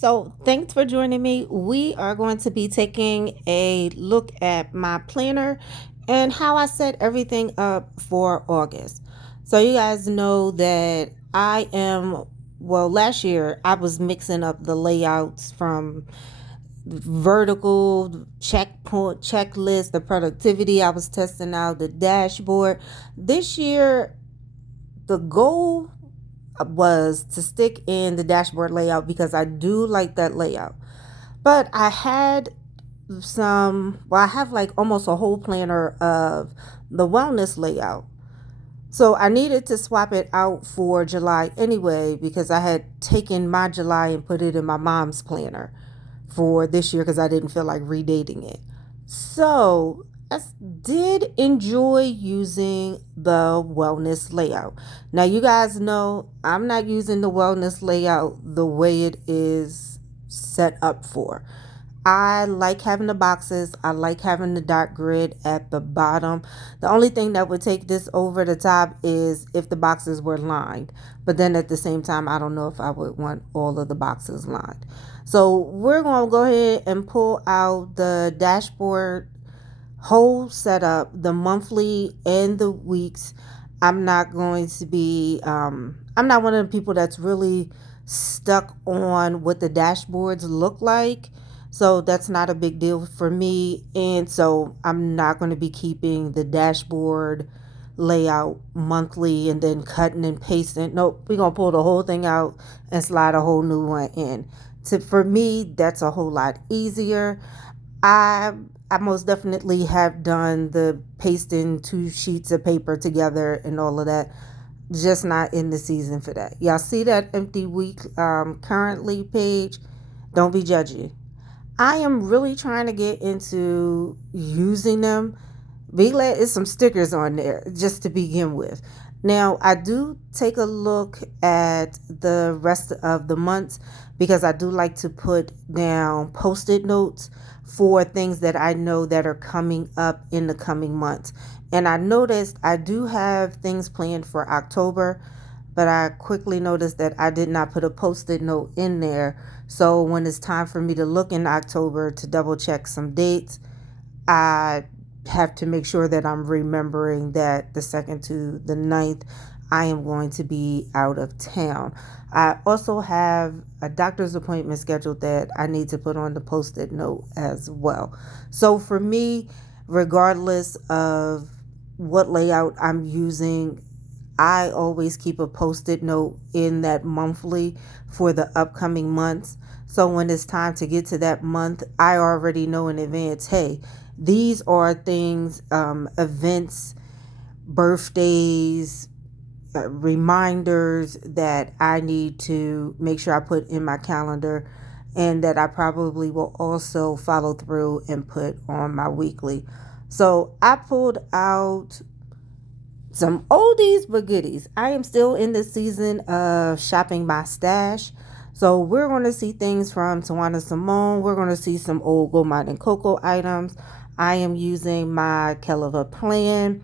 So, thanks for joining me. We are going to be taking a look at my planner and how I set everything up for August. So, you guys know that last year I was mixing up the layouts from vertical checkpoint checklist, the productivity I was testing out, the dashboard. This year, the goal was to stick in the dashboard layout because I do like that layout. But I have like almost a whole planner of the wellness layout. So I needed to swap it out for July anyway because I had taken my July and put it in my mom's planner for this year because I didn't feel like redating it. So I did enjoy using the wellness layout. Now, you guys know I'm not using the wellness layout the way it is set up for. I like having the boxes. I like having the dot grid at the bottom. The only thing that would take this over the top is if the boxes were lined. But then at the same time, I don't know if I would want all of the boxes lined. So we're going to go ahead and pull out the dashboard whole setup, the monthly and the weeks. I'm not going to be, I'm not one of the people that's really stuck on what the dashboards look like. So that's not a big deal for me. And so I'm not going to be keeping the dashboard layout monthly and then cutting and pasting. Nope, we're going to pull the whole thing out and slide a whole new one in. For me, that's a whole lot easier. I I most definitely have done the pasting two sheets of paper together and all of that. Just not in the season for that. Y'all see that empty week currently page? Don't be judgy. I am really trying to get into using them. Be glad it's some stickers on there just to begin with. Now, I do take a look at the rest of the months because I do like to put down post-it notes for things that I know that are coming up in the coming months. And I noticed I do have things planned for October, but I quickly noticed that I did not put a post-it note in there. So when it's time for me to look in October to double check some dates, I have to make sure that I'm remembering that the 2nd to the 9th, I am going to be out of town. I also have a doctor's appointment scheduled that I need to put on the post-it note as well. So for me, regardless of what layout I'm using, I always keep a post-it note in that monthly for the upcoming months. So when it's time to get to that month, I already know in advance, hey, these are things, events, birthdays, reminders that I need to make sure I put in my calendar and that I probably will also follow through and put on my weekly. So I pulled out some oldies but goodies. I am still in the season of shopping my stash. So we're going to see things from Tawana Simmons. We're going to see some old Goldmine and CoCo items. I am using my Keleva Plan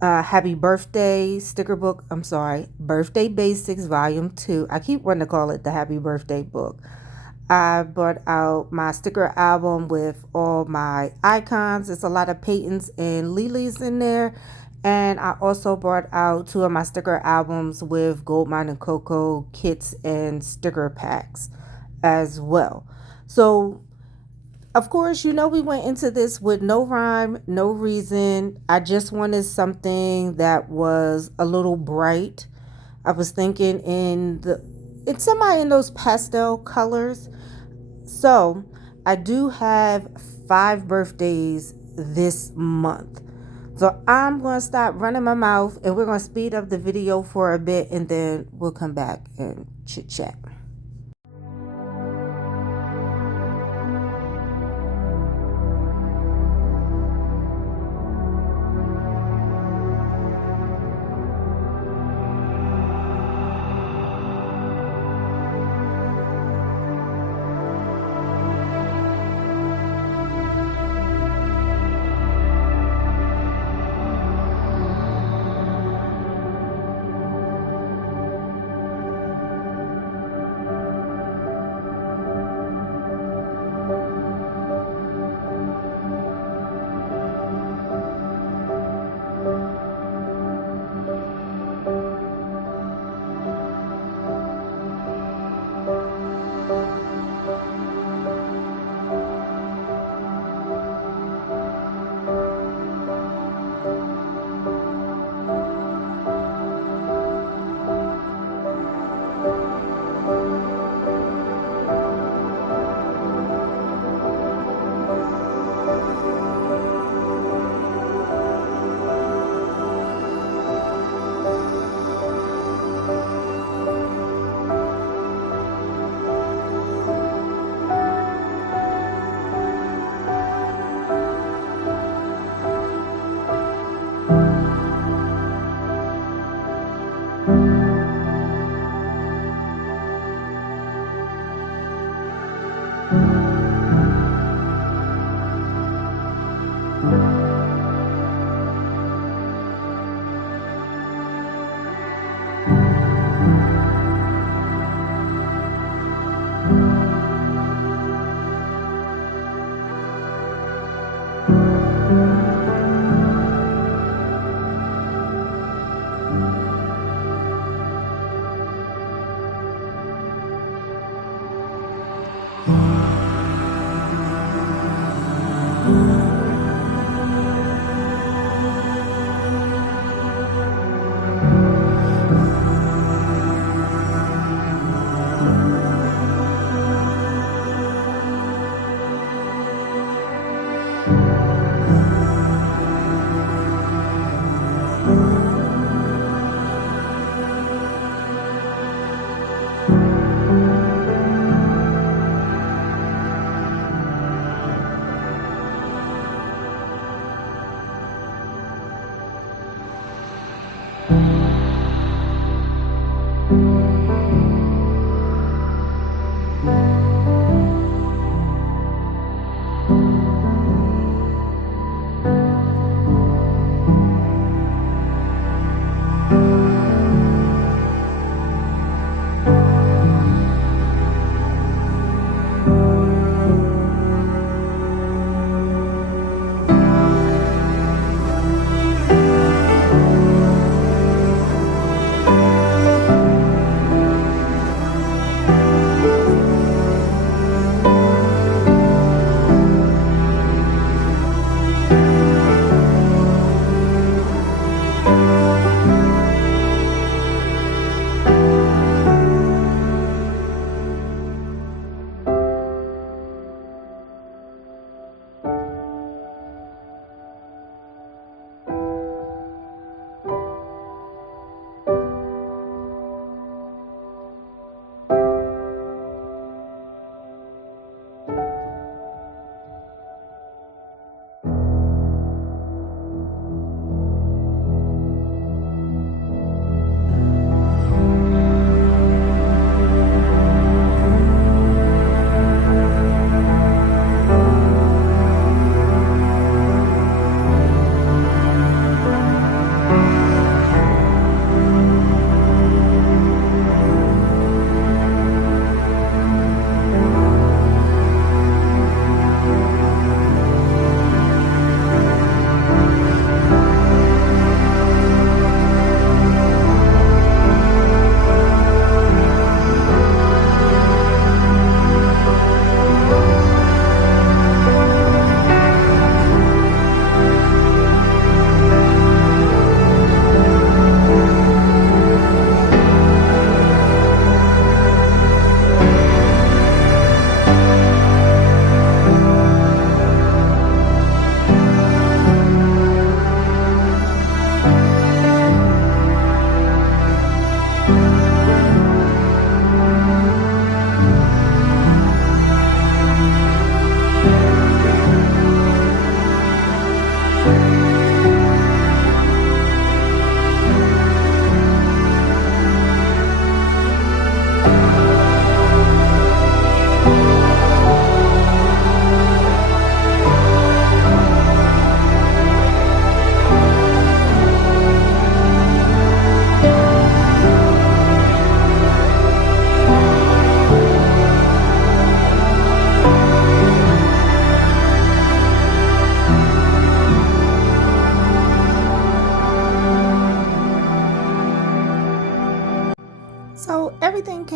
Happy Birthday sticker book. I'm sorry, Birthday Basics Volume 2. I keep wanting to call it the Happy Birthday book. I brought out my sticker album with all my icons. There's a lot of Peytons and Lilies in there. And I also brought out two of my sticker albums with Goldmine and CoCo kits and sticker packs as well. So, of course, we went into this with no rhyme, no reason. I just wanted something that was a little bright. I was thinking it's somebody in those pastel colors. So I do have 5 birthdays this month. So I'm going to stop running my mouth and we're going to speed up the video for a bit and then we'll come back and chit chat.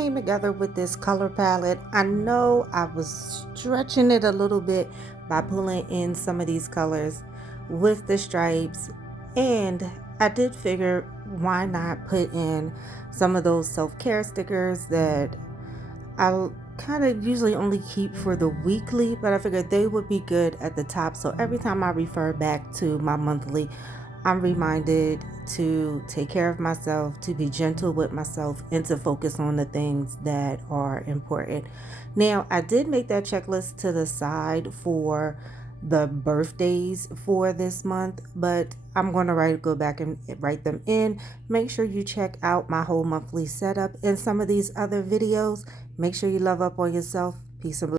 came together with this color palette. I know I was stretching it a little bit by pulling in some of these colors with the stripes, and I did figure why not put in some of those self-care stickers that I kind of usually only keep for the weekly, but I figured they would be good at the top. So every time I refer back to my monthly, I'm reminded to take care of myself, to be gentle with myself, and to focus on the things that are important. Now, I did make that checklist to the side for the birthdays for this month, but I'm going to go back and write them in. Make sure you check out my whole monthly setup and some of these other videos. Make sure you love up on yourself. Peace and blessings.